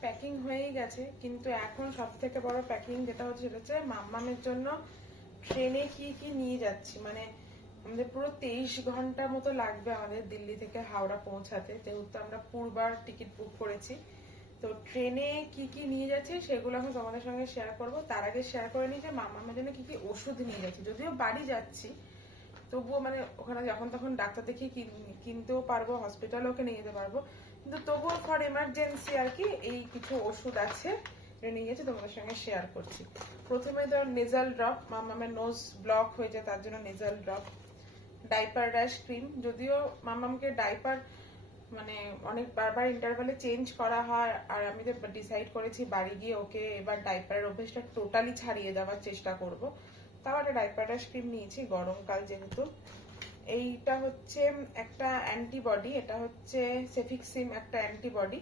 Packing হয়েই গেছে, কিন্তু এখন সব থেকে বড় প্যাকিং যেটা হচ্ছে সেটা হচ্ছে মাম্মামের জন্য ট্রেনে কি কি নিয়ে যাচ্ছি। মানে আমাদের পুরো তেইশ ঘণ্টা মতো লাগবে আমাদের দিল্লি থেকে হাওড়া পৌঁছাতে, যেহেতু আমরা পূর্বার টিকিট বুক করেছি। তো ট্রেনে কি কি নিয়ে যাচ্ছি সেগুলো এখন তোমাদের সঙ্গে শেয়ার করব। তার আগে শেয়ার করে নিই যে মামামের জন্য কি কি ওষুধ নিয়ে যাচ্ছি। যদিও বাড়ি যাচ্ছি, তবুও মানে ওখানে যখন তখন ডাক্তার দেখিয়ে কিন- কিনতেও পারব হসপিটালে ওকে নিয়ে যেতে পারব। কিন্তু তবুও ফর এমার্জেন্সি আর কি এই কিছু ওষুধ আছে নিয়ে গেছি তোমাদের সঙ্গে শেয়ার করছি। প্রথমে ধর নেজাল ড্রপ মামামের নোজ ব্লক হয়ে যায়, তার জন্য nasal drop diaper rash cream যদিও মামামকে ডাইপার মানে অনেক বারবার ইন্টারভ্যালে চেঞ্জ করা হয়, আর আমি তো ডিসাইড করেছি বাড়ি গিয়ে ওকে এবার ডাইপারের অভ্যেসটা টোটালি ছাড়িয়ে দেওয়ার চেষ্টা করব, তাও একটা ডাইপার র্যাশ ক্রিম নিয়েছি, গরমকাল যেহেতু। এইটা হচ্ছে একটা অ্যান্টিবডি, এটা হচ্ছে সেফিক্সিম একটা অ্যান্টিবডি।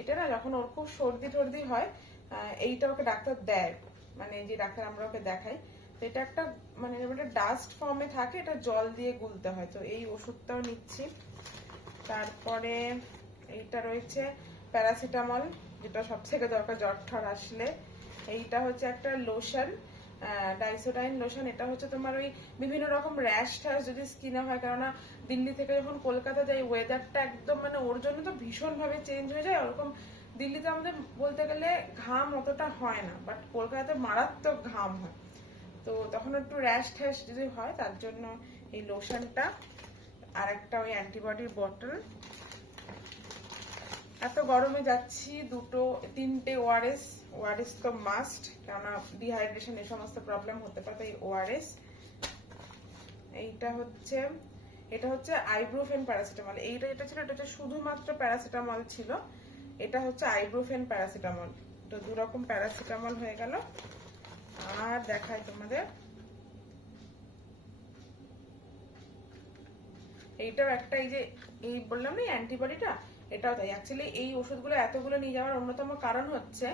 এটা না যখন ওর খুব সর্দি টর্দি হয় এইটা ওকে ডাক্তার দেয়। মানে যে ডাক্তার আমরা ওকে দেখাই, তো এটা একটা মানে ডাস্ট ফর্মে থাকে, এটা জল দিয়ে গুলতে হয়। তো এই ওষুধটাও নিচ্ছি। তারপরে এইটা রয়েছে প্যারাসিটামল, যেটা সব থেকে দরকার জ্বর ঠর আসলে। এইটা হচ্ছে একটা লোশন। ডাইসোডাইন লোশন, এটা হচ্ছে তোমার ওই বিভিন্ন রকম র্যাশ ট্যাশ যদি স্কিনে হয়, কেননা দিল্লি থেকে যখন কলকাতা যাই ওয়েদারটা একদম মানে ওর জন্য তো ভীষণভাবে চেঞ্জ হয়ে যায়। ওরকম দিল্লিতে আমাদের বলতে গেলে ঘাম অতটা হয় না বাট কলকাতাতে মারাত্মক ঘাম হয়। তো তখন একটু র্যাশ ট্যাশ যদি হয়, তার জন্য এই লোশনটা। আর একটা ওই অ্যান্টিবডির বটল এত গরমে যাচ্ছি, দুটো, তিনটে ওআরএস ওআরএস তো মাস্ট কেননা ডিহাইড্রেশন এই সমস্ত প্রবলেম হতে পারে, তাই ওআরএস এইটা হচ্ছে, এটা হচ্ছে আইব্রোফেন প্যারাসিটামল এইটা, এটা ছিল, এটা হচ্ছে শুধুমাত্র প্যারাসিটামল ছিল, এটা হচ্ছে আইব্রোফেন প্যারাসিটামল তো দু রকম প্যারাসিটামল হয়ে গেল। আর দেখাই তোমাদের। এইটাও একটা এই যে, এই বললাম না অ্যান্টিবডিটা এটাও তাই। অ্যাকচুয়ালি এই ওষুধগুলো এতগুলো নিয়ে যাওয়ার অন্যতম কারণ হচ্ছে,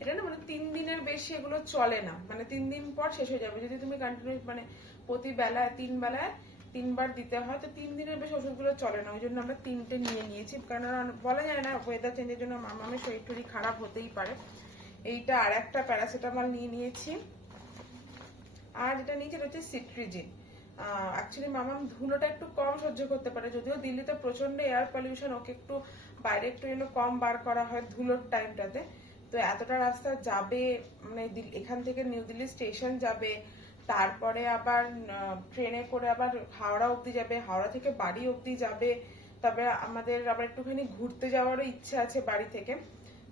এটা না মানে তিন দিনের বেশি এগুলো চলে না। মানে তিন দিন পর শেষ হয়ে যাবে। যদি তুমি কন্টিনিউ মানে প্রতি বেলায়, তিন বেলায় তিনবার দিতে হয়, তো তিন দিনের বেশি ওষুধগুলো চলে না। ওই জন্য আমরা তিনটে নিয়ে নিয়েছি। কারণ বলা যায় না ওয়েদার চেঞ্জের জন্য মামামের শরীর টরীর খারাপ হতেই পারে। এইটা আর একটা প্যারাসিটামল নিয়ে নিয়েছি। আর যেটা নিয়েছি, এটা হচ্ছে সিট্রিজিন। অ্যাকচুয়ালি মামাম ধুলোটা একটু কম সহ্য করতে পারে। যদিও দিল্লিতে প্রচণ্ড এয়ার পলিউশন ওকে একটু বাইরে একটু যেন কম বার করা হয় ধুলোর টাইমটাতে। তো এতটা রাস্তা যাবে মানে এখান থেকে নিউ দিল্লি স্টেশন যাবে, তারপরে আবার ট্রেনে করে আবার হাওড়া অবধি যাবে, হাওড়া থেকে বাড়ি অবধি যাবে। তবে আমাদের আবার একটুখানি ঘুরতে যাওয়ারও ইচ্ছে আছে বাড়ি থেকে।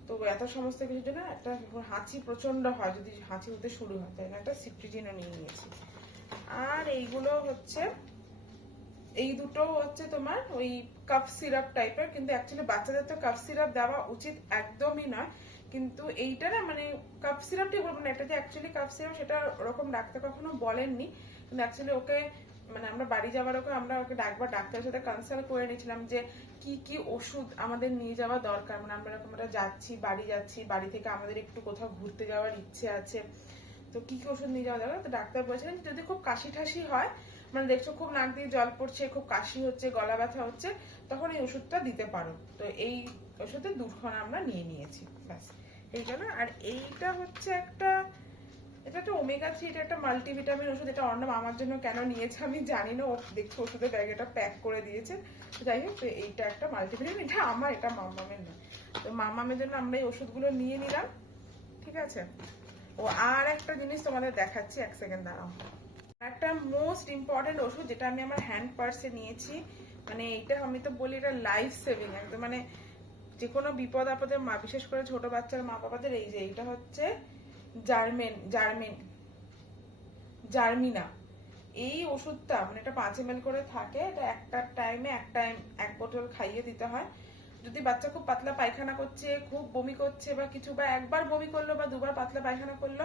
তো এত সমস্ত কিছুর জন্য একটা হাঁচি প্রচণ্ড হয়, যদি হাঁচি হতে শুরু হয়, তাই একটা সিট্রিজিনও নিয়ে নিয়েছি। আর এইগুলো হচ্ছে, এই দুটো হচ্ছে তোমার ওই কাফ সিরাপ টাইপের কিন্তু অ্যাকচুয়ালি বাচ্চাদের তো কাফ সিরাপ দেওয়া উচিত একদমই নয়। কিন্তু এইটা না মানে কাপ সিরাপটাই বলব না, এটা যে অ্যাকচুয়ালি কাপ সিরাপ সেটা ওরকম ডাক্তার কখনো বলেননি। কিন্তু অ্যাকচুয়ালি ওকে মানে আমরা বাড়ি যাওয়ার ওকে, আমরা ওকে ডাকবার ডাক্তারের সাথে কনসাল্ট করে নিয়েছিলাম যে কি কি ওষুধ আমাদের নিয়ে যাওয়া দরকার। মানে আমরা এরকম যাচ্ছি, বাড়ি যাচ্ছি, বাড়ি থেকে আমাদের একটু কোথাও ঘুরতে যাওয়ার ইচ্ছে আছে। তো কি কি ওষুধ নিয়ে যাওয়া যাবে? তো ডাক্তার বলেছিলেন যদি খুব কাশি ঠাসি হয় মানে দেখছ খুব নাক দিয়ে জল পড়ছে, খুব কাশি হচ্ছে, গলা ব্যথা হচ্ছে, তখন এই ওষুধটা দিতে পারো। তো এই ওষুধের দুখানা আমরা নিয়ে নিয়েছি, ব্যাস। এই গেল। আর এইটা হচ্ছে একটা, এটা একটা ওমেগা থ্রি এটা একটা মাল্টিভিটামিন ওষুধ, এটা অর্ণব আমার জন্য কেন নিয়েছে আমি জানি না, ও দেখছ ওষুধের ব্যাগ এটা প্যাক করে দিয়েছে। তো যাই হোক, তো এইটা একটা মাল্টিভিটামিন এটা আমার, এটা মামামের না। তো মামামের জন্য আমরা এই ওষুধগুলো নিয়ে নিলাম, ঠিক আছে? ও আর একটা জিনিস তোমাদের দেখাচ্ছি, এক সেকেন্ড দাঁড়াও। একটা মোস্ট ইম্পর্টেন্ট ওষুধ যেটা আমি আমার হ্যান্ড পার্সে নিয়েছি মানে এইটা আমি তো বলি এটা লাইফ সেভিং একদম মানে যে কোনো বিপদ আপদে মা, বিশেষ করে ছোট বাচ্চার মা বাবাদের, এই যে এইটা হচ্ছে জার্মেন জার্মেন, জার্মিনা। এই ওষুধটা মানে এটা পাঁচ এম করে থাকে, এটা একটা টাইমে এক টাইম এক বোতল খাইয়ে দিতে হয়। যদি বাচ্চা খুব পাতলা পায়খানা করছে, খুব বমি করছে বা কিছু বা একবার বমি করল বা দুবার পাতলা পায়খানা করল,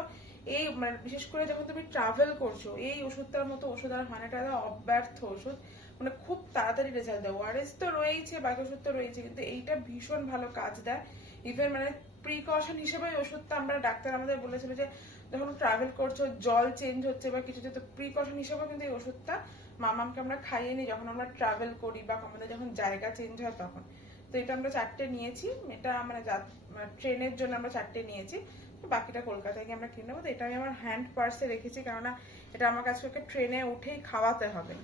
এই মানে বিশেষ করে যখন তুমি ট্রাভেল করছ, এই ওষুধটার মতো ওষুধ আর হয় এটা অব্যর্থ ওষুধ। মানে খুব তাড়াতাড়ি রেজাল্ট দেয়। ওআরএস তো রয়েছে বাকি ওষুধ তো রয়েছে কিন্তু এইটা ভীষণ ভালো কাজ দেয়। ইভেন মানে প্রিকশন হিসেবে ওষুধটা আমরা ডাক্তার আমাদের বলেছিল যে, যখন ট্রাভেল করছ, জল চেঞ্জ হচ্ছে বা কিছু, তো প্রিকশন হিসেবে কিন্তু এই ওষুধটা মামামকে আমরা খাইয়ে নিই, যখন আমরা ট্রাভেল করি বা আমাদের যখন জায়গা চেঞ্জ হয় তখন। এটা আমরা চারটে নিয়েছি। এটা মানে ট্রেনের জন্য আমরা চারটে নিয়েছি। বাকিটা কলকাতায় গিয়ে আমরা কিনে নেব। তো এটা আমি আমার হ্যান্ড পার্সে রেখেছি, কেননা এটা আমার কাছে ওকে ট্রেনে উঠেই খাওয়াতে হবে।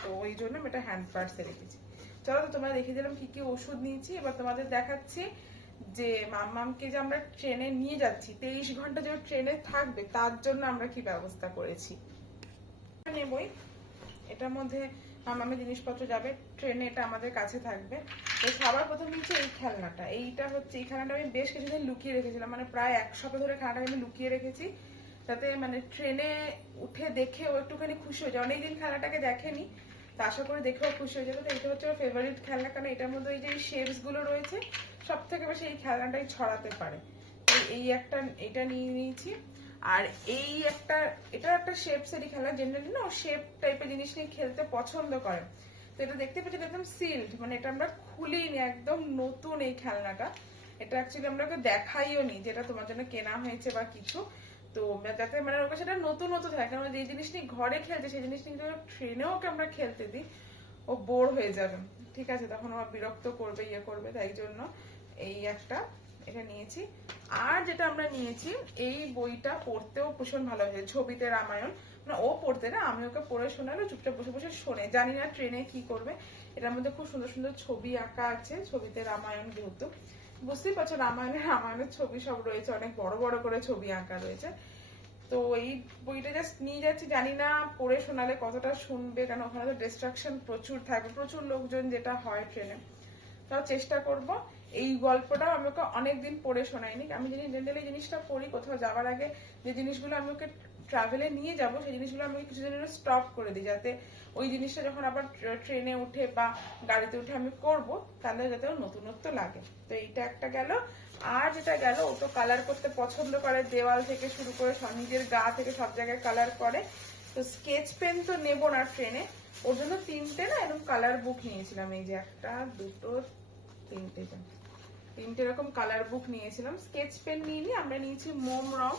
তো ওই জন্য আমি এটা হ্যান্ড পার্সে রেখেছি। চলো তো তোমরা দেখে দিলাম কি কি ওষুধ নিয়েছি। এবার তোমাদের দেখাচ্ছি যে মাম্মামকে যে আমরা ট্রেনে নিয়ে যাচ্ছি, তেইশ ঘণ্টা যে ট্রেনে থাকবে, তার জন্য আমরা কি ব্যবস্থা করেছি। নেবই এটার মধ্যে মামামের জিনিসপত্র যাবে ট্রেনে এটা আমাদের কাছে থাকবে। তো সবার প্রথম হচ্ছে এই খেলনাটা। এইটা হচ্ছে, এই খেলনাটা আমি বেশ কিছুদিন লুকিয়ে রেখেছিলাম। মানে প্রায় এক সপ্তাহ ধরে খেলনাটা আমি লুকিয়ে রেখেছি। যাতে মানে ট্রেনে উঠে দেখে ও একটুখানি খুশি হয়ে যায়। অনেকদিন খেলাটাকে দেখেনি, তো আশা করি দেখেও খুশি হয়ে যাবে। তো এটা হচ্ছে ওর ফেভারিট খেলনা, কারণ এটার মধ্যে ওই যে শেপসগুলো রয়েছে সব থেকে বেশি এই খেলনাটাই ছড়াতে পারে। এই একটা এটা নিয়ে নিয়েছি। আর এই একটা এটা একটা শেপস এরই খেলা জেনারেলি না শেপ টাইপের জিনিস নিয়ে খেলতে পছন্দ করে। তো এটা দেখতে এটা একদম সিল্ড মানে এটা আমরা খুলিনি, একদম নতুন এই খেলনাটা। এটা অ্যাকচুয়ালি আমরা ওকে দেখাইও নি, যেটা তোমার জন্য কেনা হয়েছে বা কিছু। তো যাতে মানে ওর কাছে এটা নতুন নতুন থাকে, কারণ যে জিনিস নিয়ে ঘরে খেলছে, সেই জিনিস নিয়ে ট্রেনেও ওকে আমরা খেলতে দিই, ও বোর হয়ে যাবে। ঠিক আছে, তখন আমার বিরক্ত করবে ইয়ে করবে, তাই জন্য এই একটা এটা নিয়েছি। আর যেটা আমরা নিয়েছি, এই বইটা পড়তেও ভীষণ ভালো হয়েছে, ছবিতে রামায়ণ। মানে ও পড়তে না, আমি ওকে পড়ে শোনালো, চুপচাপ বসে বসে শোনে। জানি না ট্রেনে কি করবে। এটার মধ্যে খুব সুন্দর সুন্দর ছবি আঁকা আছে, ছবিতে রামায়ণ যেহেতু। বুঝতেই পারছ রামায়ণের রামায়ণের ছবি সব রয়েছে, অনেক বড় বড় করে ছবি আঁকা রয়েছে। তো এই বইটা জাস্ট নিয়ে যাচ্ছি, জানি না পড়ে শোনালে কতটা শুনবে কারণ ওখানে তো ডিস্ট্রাকশন প্রচুর থাকবে, প্রচুর লোকজন যেটা হয় ট্রেনে। তাও চেষ্টা করব। এই গল্পটাও আমি ওকে অনেকদিন পড়ে শোনাইনি। আমি যদি জেনারেলি জিনিসটা পড়ি, কোথাও যাওয়ার আগে যে জিনিসগুলো আমি ওকে ট্রাভেলে নিয়ে যাব, সেই জিনিসগুলো আমি কিছুদিনের স্টপ করে দিই যাতে ওই জিনিসটা যখন আবার ট্রেনে উঠে বা গাড়িতে উঠে আমি করব, তাহলে যাতে নতুনত্ব লাগে। তো এইটা একটা গেল। আর যেটা গেল, ও তো কালার করতে পছন্দ করে, দেওয়াল থেকে শুরু করে সব, নিজের গা থেকে সব জায়গায় কালার করে। তো স্কেচ পেন তো নেব না ট্রেনে ওর জন্য তিনটে না এরকম কালার বুক নিয়েছিলাম, এই যে একটা, দুটো। তিনটে এরকম কালার বুক নিয়েছিলাম। স্কেচ পেন নিয়ে আমরা নিয়েছি মোম রং।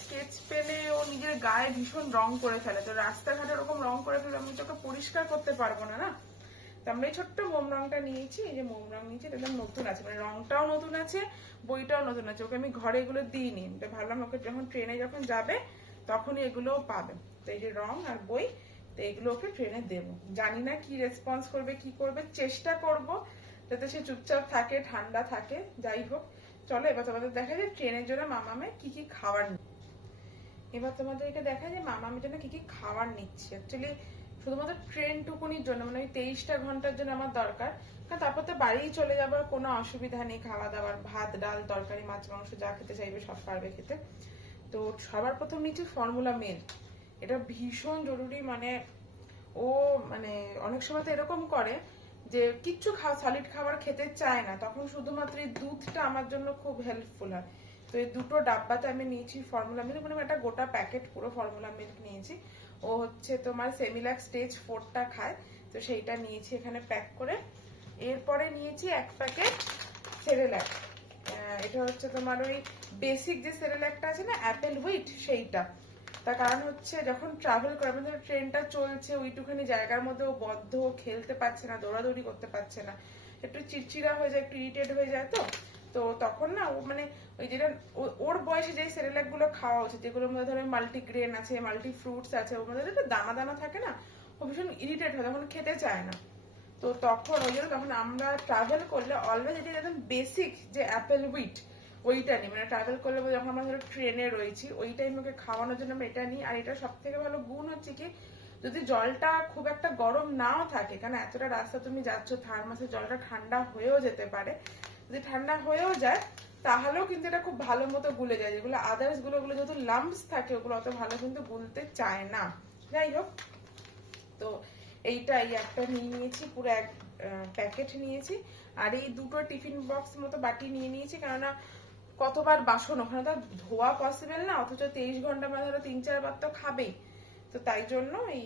স্কেচ পেনে ও নিজের গায়ে ভীষণ রং করে ফেলে। তো রাস্তাঘাটে ওরকম রং করে ফেলে, আমি তোকে পরিষ্কার করতে পারব না না? আমরা এই ছোট্ট মোম রংটা নিয়েছি, এই যে মোম রং নিয়েছি, এটা নতুন আছে। মানে রংটাও নতুন আছে, বইটাও নতুন আছে। ওকে আমি ঘরে এগুলো দিইনি। তো ভাবলাম ওকে যখন ট্রেনে যখন যাবে, তখনই এগুলোও পাবে। তো এই যে রং আর বই, তো এগুলো ওকে ট্রেনে দেবো। জানি না কি রেসপন্স করবে, কি করবে, চেষ্টা করব। যাতে সে চুপচাপ থাকে, ঠান্ডা থাকে, যাই হোক। চলো, এবার তোমাদের দেখা যায় ট্রেনের জন্য মামামে কি কি খাবার এবার তোমাদেরকে দেখা যায় মামামের জন্য কি কি খাবার নিচ্ছি। অ্যাকচুয়ালি শুধুমাত্র ট্রেন টুকুনির জন্য মানে ওই তেইশটা ঘণ্টার জন্য আমার দরকার। কারণ তারপর তো বাড়ি চলে যাবার কোনো অসুবিধা নেই খাওয়া দাওয়ার ভাত, ডাল, তরকারি, মাছ, মাংস, যা খেতে চাইবে সব পারবে খেতে। তো সবার প্রথম নিচ্ছি ফর্মুলা মিল্ক এটা ভীষণ জরুরি মানে ও মানে অনেক সময় তো এরকম করে যে কিচ্ছু খাওয়া সলিড খাবার খেতে চায় না। তখন শুধুমাত্র এই দুধটা আমার জন্য খুব হেল্পফুল হয়। তো এই দুটো ডাব্বাতে আমি নিয়েছি ফর্মুলা মিল্ক মানে একটা গোটা প্যাকেট পুরো ফর্মুলা মিল্ক নিয়েছি। ও হচ্ছে তোমার সেমিলাক স্টেজ ফোরটা খায়, তো সেইটা নিয়েছি এখানে প্যাক করে। এরপরে নিয়েছি এক প্যাকেট সেরেল্যাক এটা হচ্ছে তোমার ওই বেসিক যে সেরেল্যাকটা আছে না অ্যাপেল হুইট সেইটা। তার কারণ হচ্ছে যখন ট্রাভেল করে, আমাদের ট্রেনটা চলছে ওইটুখানি জায়গার মধ্যে ও বদ্ধ খেলতে পারছে না, দৌড়াদৌড়ি করতে পারছে না, একটু চিড়চিড়া হয়ে যায়, একটু ইরিটেট হয়ে যায় তো? তো তখন না, ও মানে ওই যেটা ওর বয়সে যে সেরেলাকগুলো খাওয়া উচিত, যেগুলোর মধ্যে ধরো মাল্টি গ্রেন আছে মাল্টি ফ্রুটস আছে, ওর মধ্যে একটু দানা দানা থাকে না, ও ভীষণ ইরিটেট হয়, তখন খেতে চায় না। তো তখন ওই জন্য তখন আমরা ট্রাভেল করলে অলওয়েজ এটা একদম বেসিক যে অ্যাপেল হুইট ওইটা নিই। মানে ট্রাভেল করলে যখন আমরা ধরো ট্রেনে রয়েছি, ওই টাইম ওকে খাওয়ানোর জন্য আমরা এটা নিই। আর এটা সব থেকে ভালো গুণ হচ্ছে কি, যদি জলটা খুব একটা গরম নাও থাকে কারণ এতটা রাস্তা তুমি যাচ্ছ থার্মাসে জলটা ঠান্ডা হয়েও যেতে পারে। যদি ঠান্ডা হয়েও যায়, তাহলেও কিন্তু এটা খুব ভালো মতো গুলে যায়। যেগুলো আদার্সগুলো, ওগুলো যেহেতু লাম্পস থাকে, ওগুলো অত ভালো কিন্তু গুলতে চায় না। যাই হোক, তো এইটা এই একটা নিয়ে নিয়েছি, পুরো এক প্যাকেট নিয়েছি। আর এই দুটো টিফিন বক্স মতো বাটি নিয়ে নিয়েছি, কেননা কতবার বাসন, ওখানে তো ধোয়া পসিবল না, অথচ তেইশ ঘণ্টা মানে ধরো তিন চারবার তো খাবেই। তো তাই জন্য এই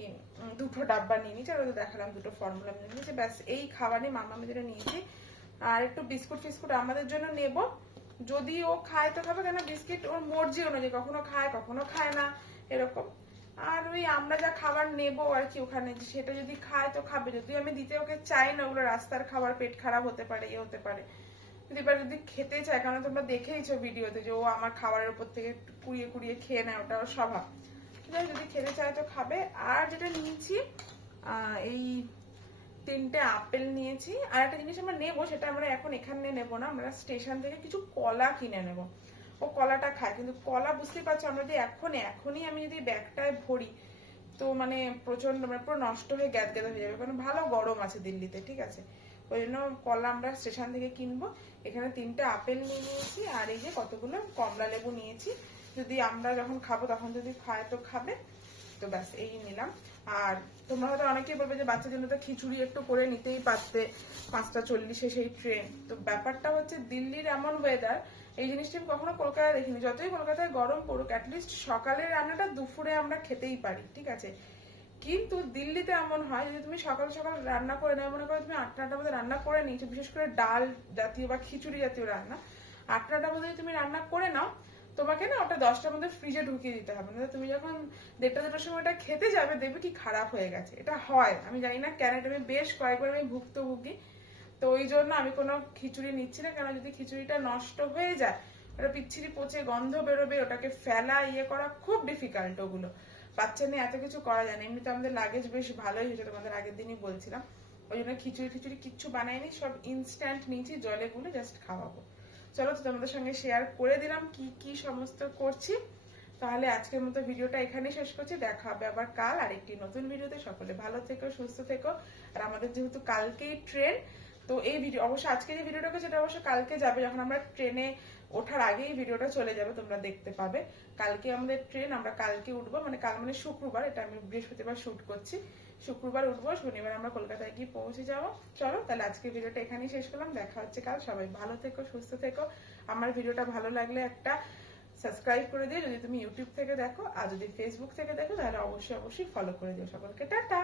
দুটো ডাব্বা নিয়ে নিয়েছি, আর দেখালাম দুটো ফর্মুলা নিয়ে নিয়েছি। ব্যাস, এই খাবারই মামা যেটা নিয়েছি। আর একটু বিস্কুট ফিস্কুট আমাদের জন্য নেব। যদি ও খায় তো খাবে কেন বিস্কিট ওর মর্জি অনুযায়ী, কখনো খায় কখনো খায় না, এরকম। আর ওই আমরা যা খাবার নেব আর কি ওখানে, সেটা যদি খায় তো খাবে। যদি আমি দিতে ওকে চাই না, ওগুলো রাস্তার খাবার, পেট খারাপ হতে পারে ইয়ে হতে পারে। যদি এবার যদি খেতে চায়, কারণ তোমরা দেখেইছো ভিডিওতে যে ও আমার খাবারের উপর থেকে কুড়িয়ে কুড়িয়ে খেয়ে নেয়, ওটা স্বভাব। যদি খেতে চায় তো খাবে। আর যেটা নিয়েছি এই তিনটে আপেল নিয়েছি। আর একটা জিনিস আমরা নেব, সেটা আমরা এখন এখানে নেব না, আমরা স্টেশন থেকে কিছু কলা কিনে নেব। ও কলাটা খায়, কিন্তু কলা বুঝতেই পারছ, আমরা যদি এখন এখনই আমি যদি ব্যাগটায় ভরি, তো মানে প্রচণ্ড মানে পুরো নষ্ট হয়ে গ্যাদ গ্যাদা হয়ে যাবে, কারণ ভালো গরম আছে দিল্লিতে, ঠিক আছে? ওই জন্য কলা আমরা স্টেশন থেকে কিনবো। এখানে তিনটে আপেল নিয়ে নিয়েছি, আর এই যে কতগুলো কমলা লেবু নিয়েছি। যদি আমরা যখন খাব, তখন যদি খায় তো খাবে। তো ব্যাস, এই নিলাম। আর তোমরা হয়তো অনেকেই বলবে যে বাচ্চার জন্য তো খিচুড়ি একটু করে নিতেই পারতে, পাঁচটা চল্লিশে সেই ট্রেন তো ব্যাপারটা হচ্ছে দিল্লির এমন ওয়েদার এই জিনিসটা আমি কখনো কলকাতায় দেখিনি। যতই কলকাতায় গরম পড়ুক অ্যাটলিস্ট সকালের রান্নাটা দুপুরে আমরা খেতেই পারি, ঠিক আছে? কিন্তু দিল্লিতে এমন হয় যদি তুমি সকাল সকাল রান্না করে নেও, মনে করো তুমি আটটা নটার মধ্যে রান্না করে নিয়েছো, বিশেষ করে ডাল জাতীয় বা খিচুড়ি জাতীয় রান্না। আটটা মধ্যে যদি তুমি রান্না করে নাও, তোমাকে না ওটা দশটার মধ্যে ফ্রিজে ঢুকিয়ে দিতে হবে। না তুমি যখন দেড়টা দুটোর সময় ওটা খেতে যাবে, দেখবে কি খারাপ হয়ে গেছে। এটা হয়। আমি জানি না কেন, এটা আমি বেশ কয়েকবার আমি ভুক্তভোগী। তো ওই জন্য আমি কোনো খিচুড়ি নিচ্ছি না। কেন যদি খিচুড়িটা নষ্ট হয়ে যায়, ওটা পিচ্ছিরি পচে গন্ধ বেরোবে, ওটাকে ফেলা ইয়ে করা খুব ডিফিকাল্ট ওগুলো। বাচ্চা নিয়ে এত কিছু করা যায় না। এমনিতে আমাদের লাগেজ বেশ ভালোই হয়েছে, তোমাদের আগের দিনই বলছিলাম। ওই জন্য খিচুড়ি খিচুড়ি কিচ্ছু বানাইনি, সব ইনস্ট্যান্ট নিয়েছি, জলে গুলে জাস্ট খাওয়াবো। চলো তো তোমাদের সঙ্গে শেয়ার করে দিলাম কি কি সমস্ত করছি। তাহলে আজকের মতো ভিডিওটা এখানেই শেষ করছি। দেখা হবে আবার কাল আর একটি নতুন ভিডিওতে। সকলে ভালো থেকো, সুস্থ থেকো। আর আমাদের যেহেতু কালকেই ট্রেন তো এই ভিডিও অবশ্য আজকে যে ভিডিওটাকে সেটা অবশ্য কালকে যাবে। যখন আমরা ট্রেনে ওঠার আগেই ভিডিওটা চলে যাবে, তোমরা দেখতে পাবে। কালকে আমাদের ট্রেন আমরা কালকে উঠবো মানে কাল মানে শুক্রবার, এটা আমি বৃহস্পতিবার শুট করছি। শুক্রবার উঠবো, শনিবার আমরা কলকাতায় গিয়ে পৌঁছে যাব। চলো, তাহলে আজকে ভিডিওটা এখানেই শেষ করলাম, দেখা হচ্ছে কাল। সবাই ভালো থেকো, সুস্থ থেকো। আমার ভিডিওটা ভালো লাগলে একটা সাবস্ক্রাইব করে দিও। যদি তুমি ইউটিউব থেকে দেখো, আর যদি ফেসবুক থেকে দেখো, তাহলে অবশ্যই অবশ্যই ফলো করে দিও সকলকে। টাটা!